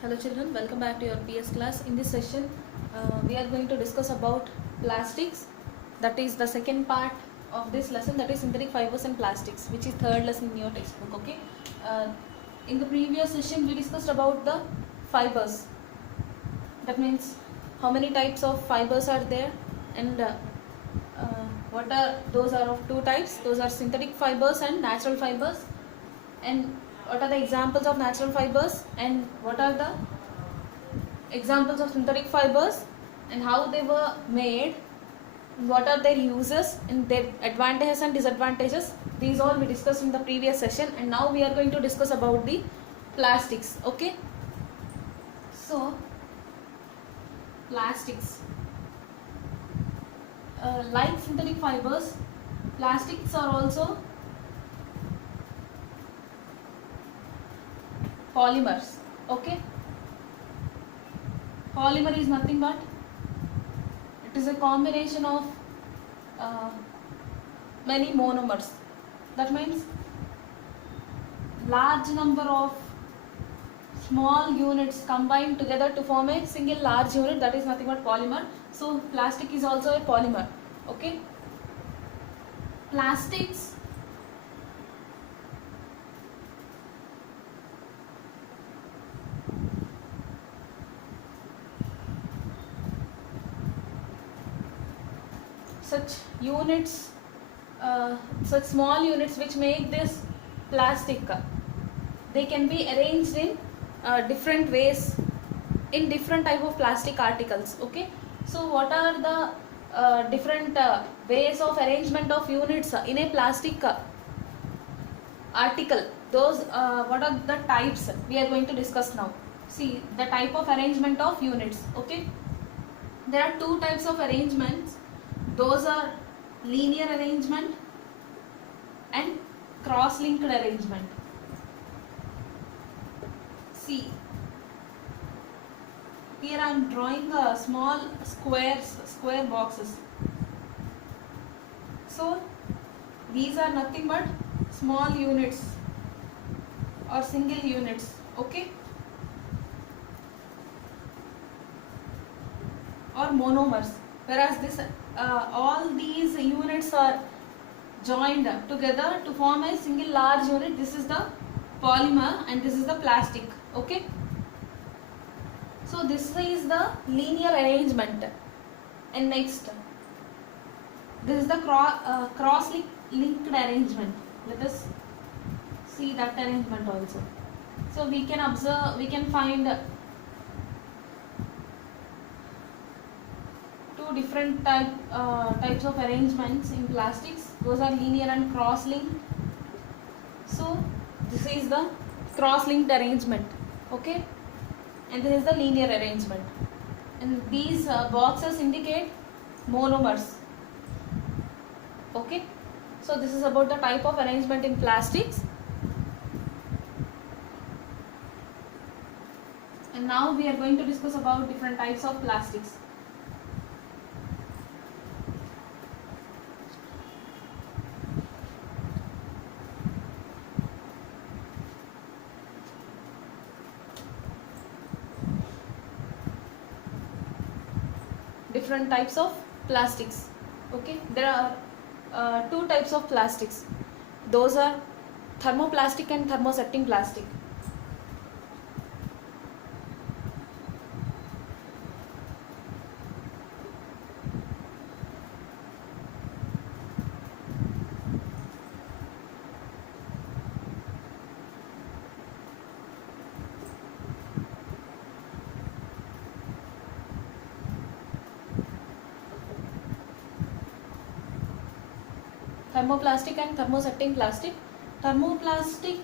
Hello children, welcome back to your PS class. In this session, we are going to discuss about plastics. That is the second part of this lesson, that is synthetic fibers and plastics, which is third lesson in your textbook. Okay. In the previous session, we discussed about the fibers. That means how many types of fibers are there, and what are those are of two types. Those are synthetic fibers and natural fibers. And what are the examples of natural fibers, and what are the examples of synthetic fibers, and how they were made, what are their uses and their advantages and disadvantages. These all we discussed in the previous session, and now we are going to discuss about the plastics. Okay, so plastics, like synthetic fibers, plastics are also polymers. Okay, polymer is nothing but it is a combination of many monomers. That means large number of small units combined together to form a single large unit, that is nothing but polymer. So plastic is also a polymer. Okay, plastics such units, such small units which make this plastic, they can be arranged in different ways in different type of plastic articles. Okay, so what are the different ways of arrangement of units in a plastic article? Those what are the types we are going to discuss now. See the type of arrangement of units. Okay, there are two types of arrangements. Those are linear arrangement and cross-linked arrangement. See, here I am drawing small square boxes. So these are nothing but small units or single units. Okay, or monomers. Whereas this all these units are joined together to form a single large unit. This is the polymer and this is the plastic. Okay, so this is the linear arrangement. And next, this is the cross linked arrangement. Let us see that arrangement also. So we can observe, we can find two different types of arrangements in plastics. Those are linear and cross linked. So this is the cross linked arrangement. Okay, and this is the linear arrangement, and these boxes indicate monomers. Okay, so this is about the type of arrangement in plastics. And now we are going to discuss about different types of plastics. Different types of plastics. Okay, there are two types of plastics. Those are thermoplastic and thermosetting plastic. Thermoplastic and thermosetting plastic. Thermoplastic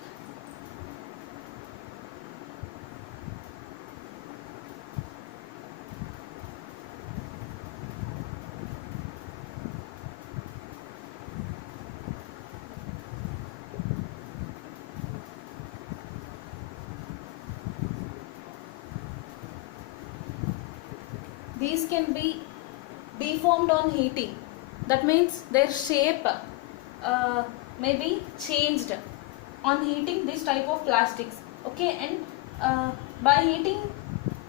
these can be deformed on heating. That means their shape may be changed on heating this type of plastics. Okay, and By heating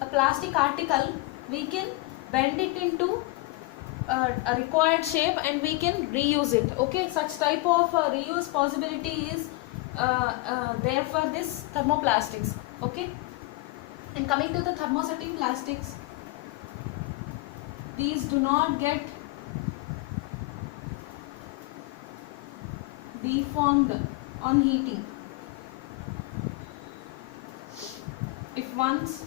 a plastic article, we can bend it into a required shape and we can reuse it. Okay, such type of reuse possibility is there for this thermoplastics. Okay, and coming to the thermosetting plastics, these do not get deformed on heating. If once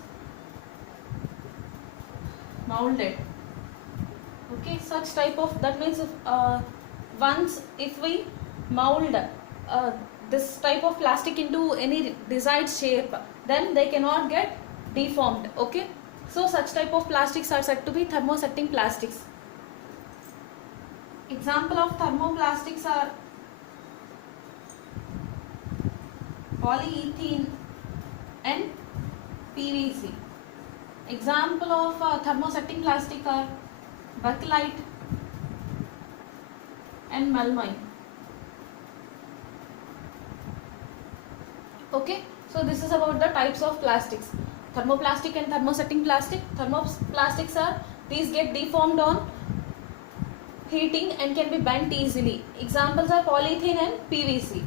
molded, okay, such type of, that means if we mold this type of plastic into any desired shape, then they cannot get deformed. Okay, so such type of plastics are said to be thermosetting plastics. Example of thermoplastics are polyethylene and PVC. Example of thermosetting plastic are bakelite and melamine. Okay, so this is about the types of plastics. Thermoplastic and thermosetting plastic. Thermoplastics are, these get deformed on heating and can be bent easily. Examples are polyethylene and PVC.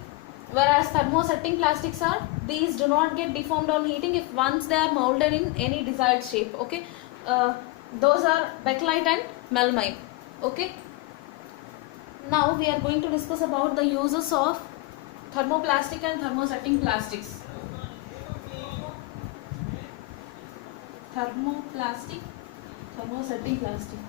Whereas thermosetting plastics are, these do not get deformed on heating if once they are molded in any desired shape. Okay, those are bakelite and melamine. Okay, now we are going to discuss about the uses of thermoplastic and thermosetting plastics. Thermoplastic, thermosetting plastic.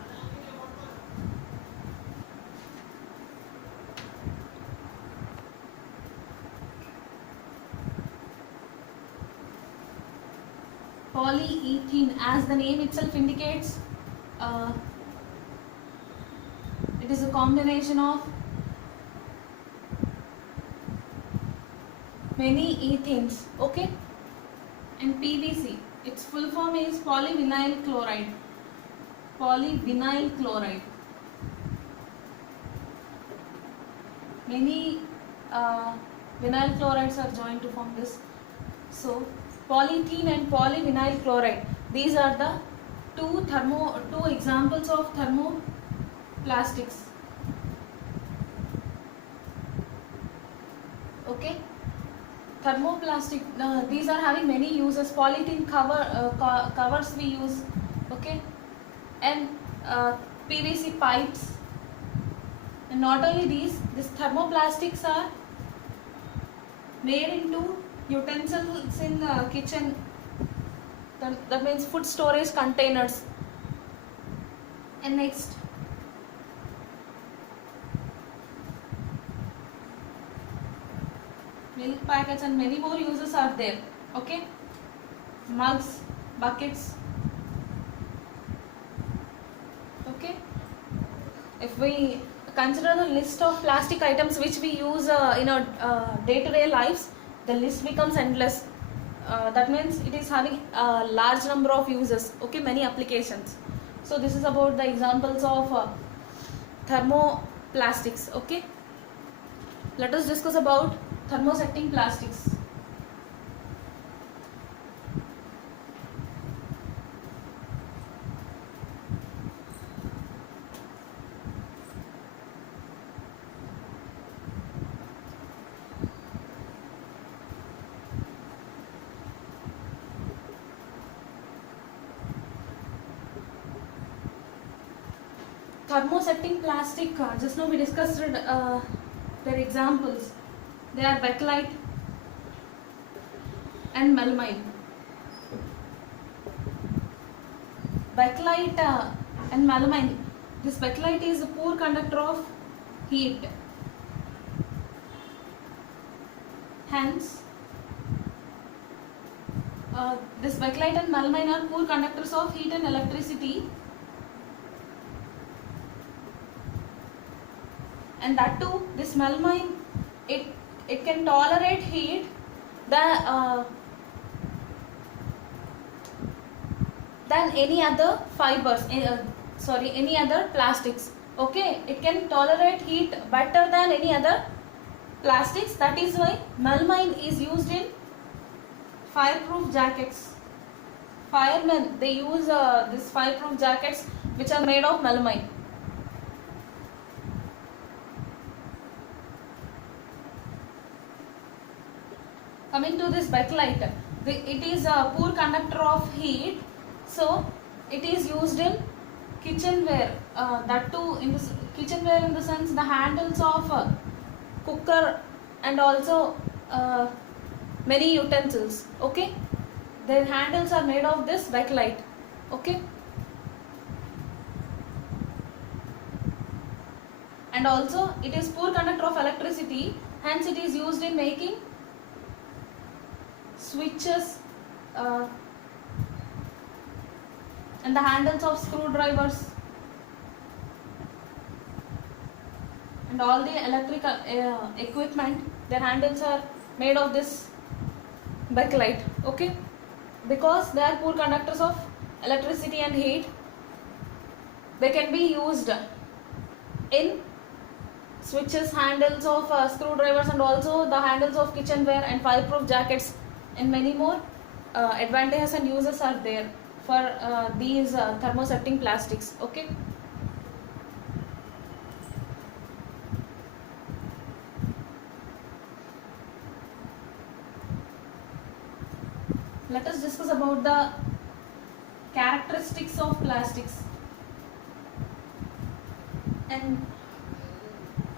Polyethylene, as the name itself indicates, it is a combination of many ethanes. Okay, and PVC, its full form is polyvinyl chloride. Polyvinyl chloride. Many vinyl chlorides are joined to form this. So polyethylene and polyvinyl chloride, these are the two examples of thermoplastics. Okay, thermoplastic, these are having many uses. Polyethylene covers we use. Okay, and PVC pipes. And not only these thermoplastics are made into utensils in the kitchen, that means food storage containers. And next, milk packets and many more uses are there. Okay, mugs, buckets. Okay, if we consider the list of plastic items which we use in our day-to-day lives, the list becomes endless. That means it is having a large number of uses. Okay, many applications. So this is about the examples of thermoplastics. Okay, let us discuss about thermosetting plastics. Thermosetting plastic, just now we discussed their examples. They are bakelite and melamine. Bakelite and melamine. This bakelite is a poor conductor of heat. Hence, this bakelite and melamine are poor conductors of heat and electricity. And that too, this melamine, it can tolerate heat than any other fibers, any other plastics. Okay, it can tolerate heat better than any other plastics. That is why melamine is used in fireproof jackets. firemen, they use this fireproof jackets which are made of melamine. Coming to this bakelite, it is a poor conductor of heat, so it is used in kitchenware. That too, in this kitchenware, in the sense the handles of cooker and also many utensils. Okay, their handles are made of this bakelite. Okay, and also it is poor conductor of electricity. Hence, it is used in making switches and the handles of screwdrivers and all the electrical equipment. Their handles are made of this bakelite. Okay, because they are poor conductors of electricity and heat, they can be used in switches, handles of screwdrivers, and also the handles of kitchenware and fireproof jackets, and many more advantages and uses are there for these thermosetting plastics. Okay, let us discuss about the characteristics of plastics and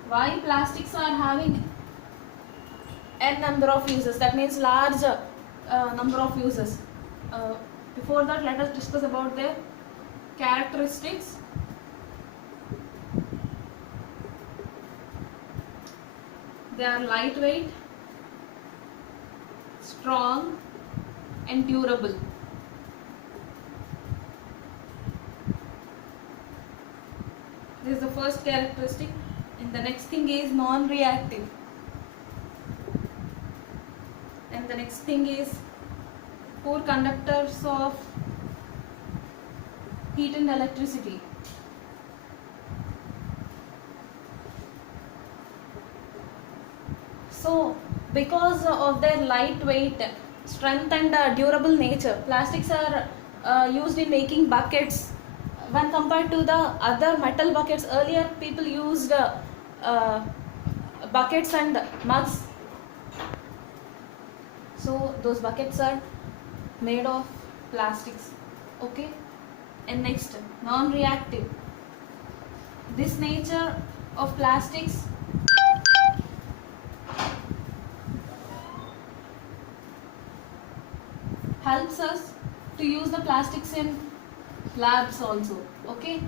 why plastics are having n number of uses, that means large number of uses. Before that, let us discuss about their characteristics. They are lightweight, strong and durable. This is the first characteristic, and the next thing is non-reactive, and the next thing is poor conductors of heat and electricity. So, because of their lightweight, strength and durable nature, plastics are used in making buckets. When compared to the other metal buckets, earlier people used buckets and mugs. So those buckets are made of plastics. Okay, and next, non-reactive. This nature of plastics helps us to use the plastics in labs also. Okay,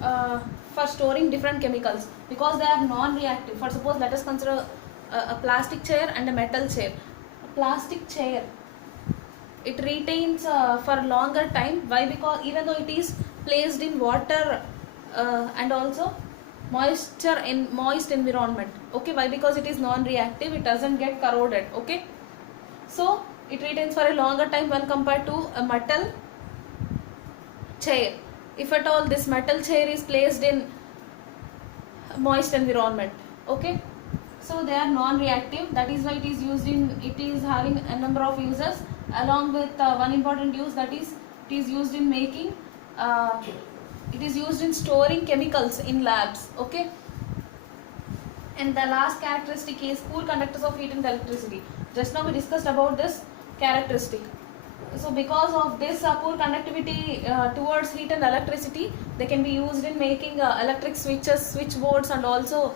for storing different chemicals, because they are non-reactive. For suppose, let us consider a plastic chair and a metal chair. A plastic chair, it retains for longer time. Why? Because even though it is placed in water and also moisture in moist environment. Okay, why? Because it is non-reactive, it doesn't get corroded. Okay, so it retains for a longer time when compared to a metal chair. If at all this metal chair is placed in moist environment. Okay, so they are non-reactive. That is why it is used in, it is having a number of uses, along with one important use, that is it is used in making it is used in storing chemicals in labs. Okay, and the last characteristic is poor conductors of heat and electricity. Just now we discussed about this characteristic. So because of this poor conductivity towards heat and electricity, they can be used in making electric switches, switchboards, and also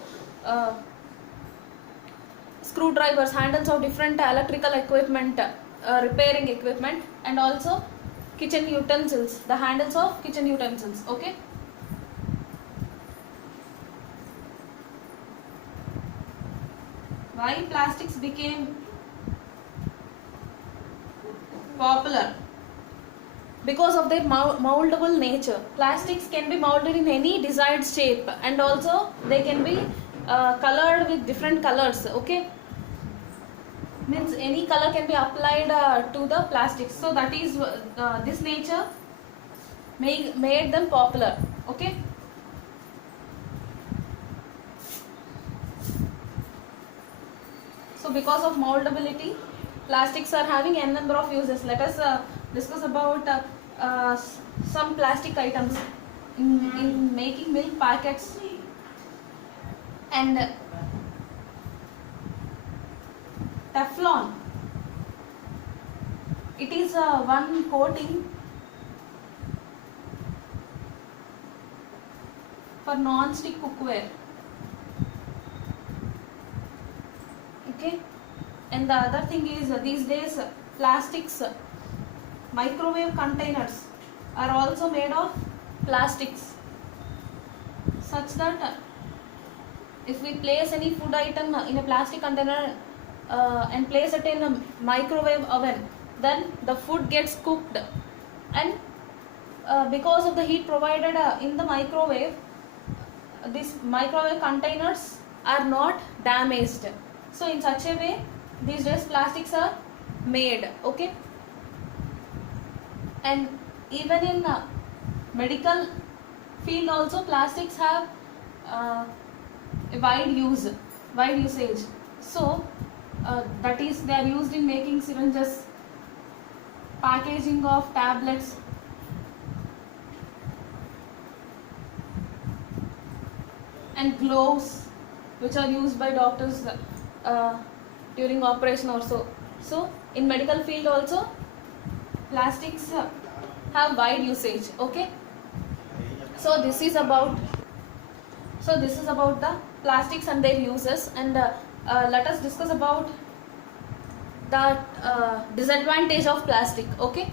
screwdrivers, handles of different electrical equipment, repairing equipment, and also kitchen utensils, the handles of kitchen utensils. Okay, why plastics became popular? Because of their moldable nature. Plastics can be molded in any desired shape, and also they can be colored with different colors. Okay, means any color can be applied to the plastics. So that is this nature made them popular. Okay, so because of moldability, plastics are having n number of uses. Let us discuss about some plastic items in making milk packets and Teflon. It is one coating for non-stick cookware. Okay, and the other thing is these days plastics microwave containers are also made of plastics, such that if we place any food item in a plastic container and place it in a microwave oven, then the food gets cooked, and because of the heat provided in the microwave, these microwave containers are not damaged. So in such a way these days plastics are made. Okay, and even in medical field also plastics have a wide usage. So that is, they are used in making syringes, packaging of tablets, and gloves which are used by doctors during operation also. So in medical field also plastics have wide usage. Okay, so this is about the plastics and their uses, and let us discuss about the disadvantage of plastic. Okay,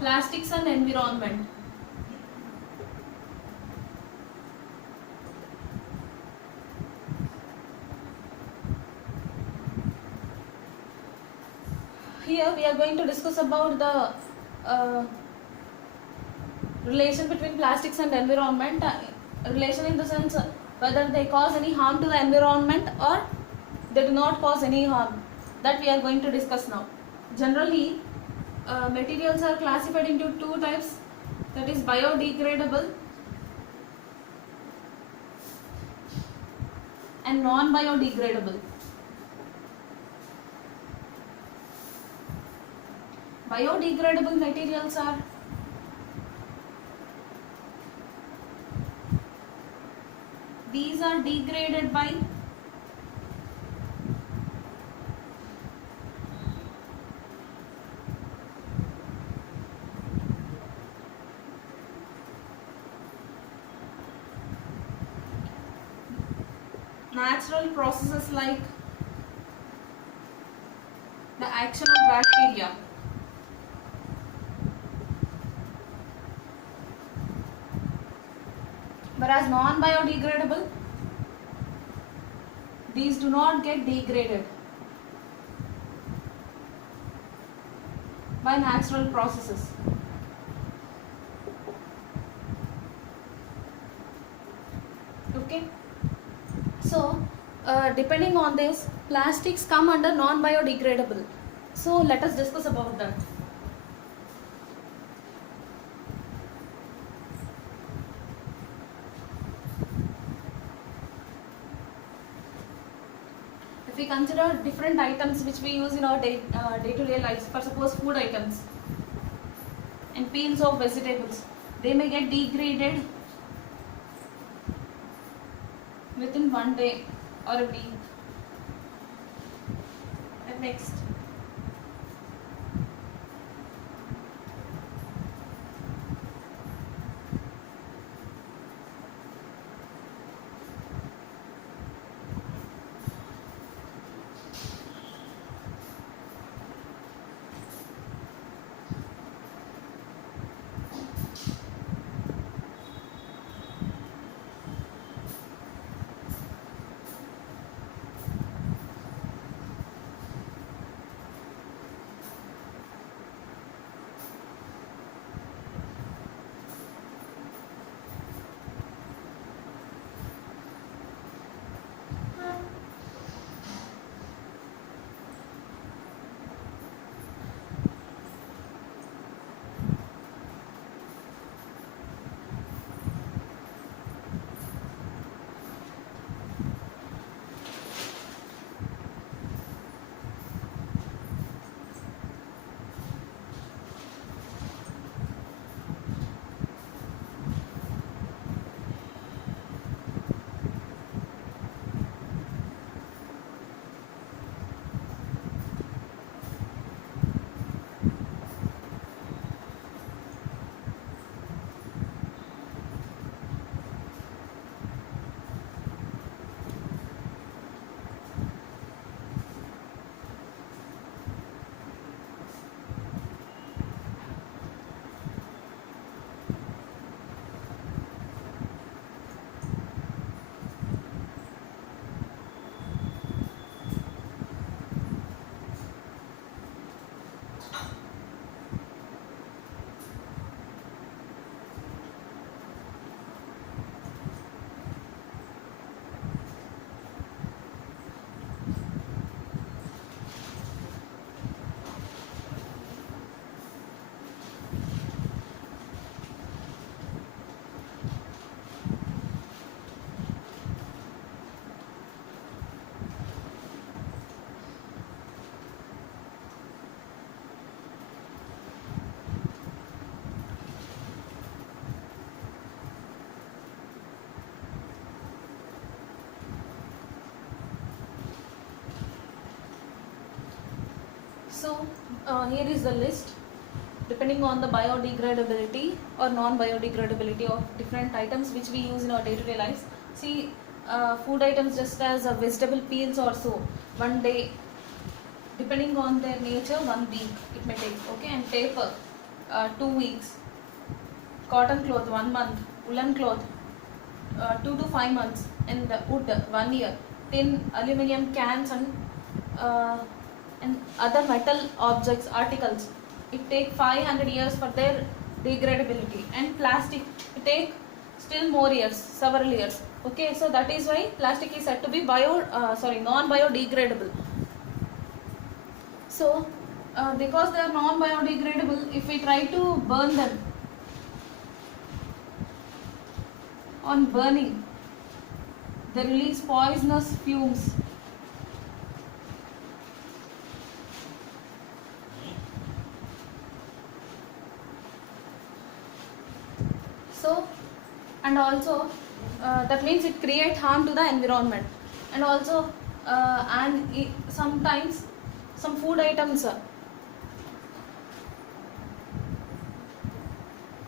plastics and environment. Here we are going to discuss about the relation between plastics and environment. Relation in the sense whether they cause any harm to the environment or they do not cause any harm, that we are going to discuss now. Generally materials are classified into two types, that is biodegradable and non-biodegradable. Biodegradable materials are these are degraded by natural processes like the action of bacteria. Whereas non-biodegradable, these do not get degraded by natural processes. Okay, so depending on this, plastics come under non-biodegradable. So let us discuss about that. If we consider different items which we use in our day-to-day lives, for suppose food items and peels of vegetables, they may get degraded within one day or a week. And next, So here is the list depending on the biodegradability or non-biodegradability of different items which we use in our day-to-day lives. See, food items just as vegetable peels or so, one day, depending on their nature, 1 week it may take. Okay, and paper, 2 weeks, cotton cloth 1 month, woolen cloth 2 to 5 months, and wood 1 year, tin, aluminium cans, and other metal objects, articles, it take 500 years for their degradability, and plastic it take still more years, several years. Okay, so that is why plastic is said to be non-biodegradable. So because they are non-biodegradable, if we try to burn them, on burning they release poisonous fumes. So, and also that means it creates harm to the environment, and also sometimes some food items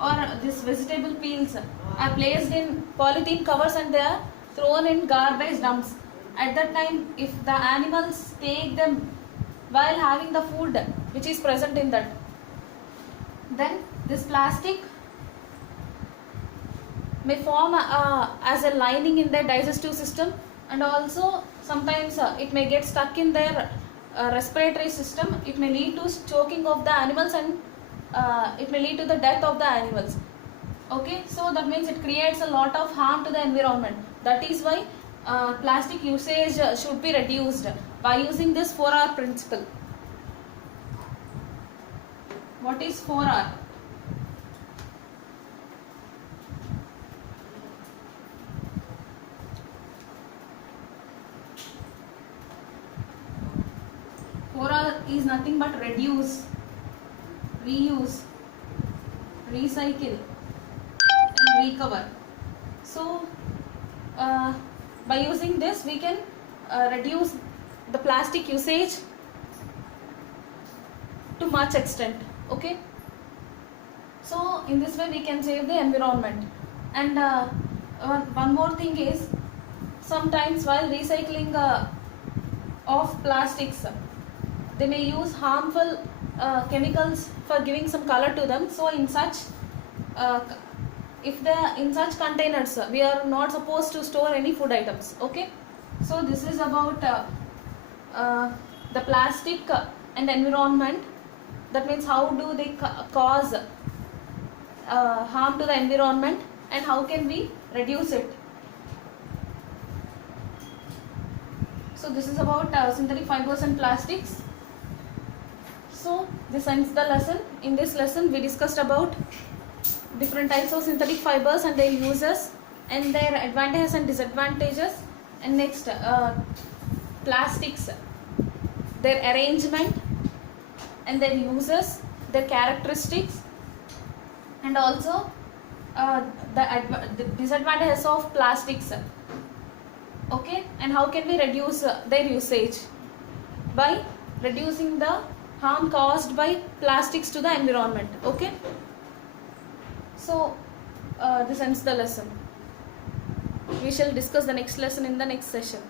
or this vegetable peels are placed in polythene covers and they are thrown in garbage dumps. At that time, if the animals take them while having the food which is present in that, then this plastic may form as a lining in their digestive system, and also sometimes it may get stuck in their respiratory system. It may lead to choking of the animals, and it may lead to the death of the animals. Okay, so that means it creates a lot of harm to the environment. That is why plastic usage should be reduced by using this 4R principle. What is 4R? Is nothing but reduce, reuse, recycle, and recover. So by using this we can reduce the plastic usage to much extent. Okay, so in this way we can save the environment. And one more thing is, sometimes while recycling of plastics, they may use harmful chemicals for giving some color to them. So in such if they are in such containers, we are not supposed to store any food items. Okay, so this is about the plastic and environment. That means how do they cause harm to the environment, and how can we reduce it. So this is about synthetic fibers and plastics. So this ends the lesson. In this lesson we discussed about different types of synthetic fibers and their uses and their advantages and disadvantages. And next, plastics, their arrangement and their uses, their characteristics, and also the disadvantages of plastics. Okay, and how can we reduce their usage? By reducing the harm caused by plastics to the environment. Okay, so this ends the lesson. We shall discuss the next lesson in the next session.